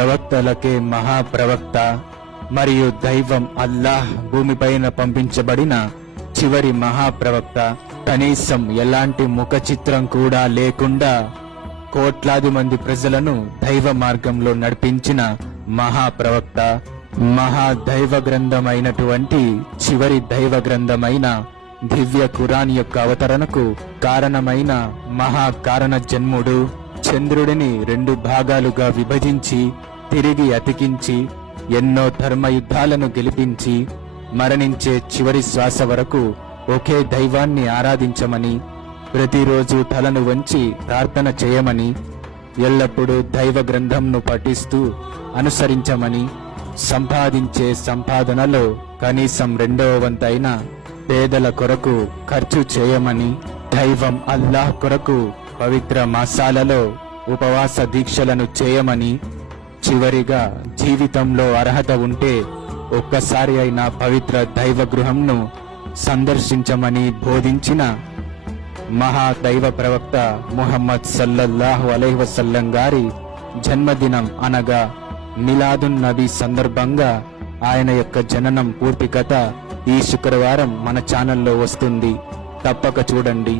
ప్రవక్తలకే మహాప్రవక్త మరియు దైవం అల్లాహ్ భూమిపైన పంపించబడిన చివరి మహాప్రవక్త. కనీసం ఎలాంటి ముఖ చిత్రం కూడా లేకుండా కోట్లాది మంది ప్రజలను దైవ మార్గంలో నడిపించిన మహాప్రవక్త. మహాదైవ గ్రంథమైనటువంటి చివరి దైవ గ్రంథమైన దివ్య ఖురాన్ యొక్క అవతరణకు కారణమైన మహాకారణ జన్ముడు, చంద్రుడిని 2 భాగాలుగా విభజించి తిరిగి అతికించి ఎన్నో ధర్మయుద్ధాలను గెలిపించి మరణించే చివరి శ్వాస వరకు ఒకే దైవాన్ని ఆరాధించమని, ప్రతిరోజు తలను వంచి ప్రార్థన చేయమని, ఎల్లప్పుడూ దైవ గ్రంథంను పఠిస్తూ అనుసరించమని, సంపాదించే సంపాదనలో కనీసం 2వ వంతైన పేదల కొరకు ఖర్చు చేయమని, దైవం అల్లాహ్ కొరకు పవిత్ర మాసాలలో ఉపవాస దీక్షలను చేయమని, చివరిగా జీవితంలో అర్హత ఉంటే ఒక్కసారి అయినా పవిత్ర దైవ గృహంను సందర్శించమని బోధించిన మహాదైవ ప్రవక్త ముహమ్మద్ సల్లల్లాహు అలైహి వసల్లం గారి జన్మదినం అనగా మిలాదున్ నబీ సందర్భంగా ఆయన యొక్క జననం పూర్తి కథ ఈ శుక్రవారం మన ఛానల్లో వస్తుంది. తప్పక చూడండి.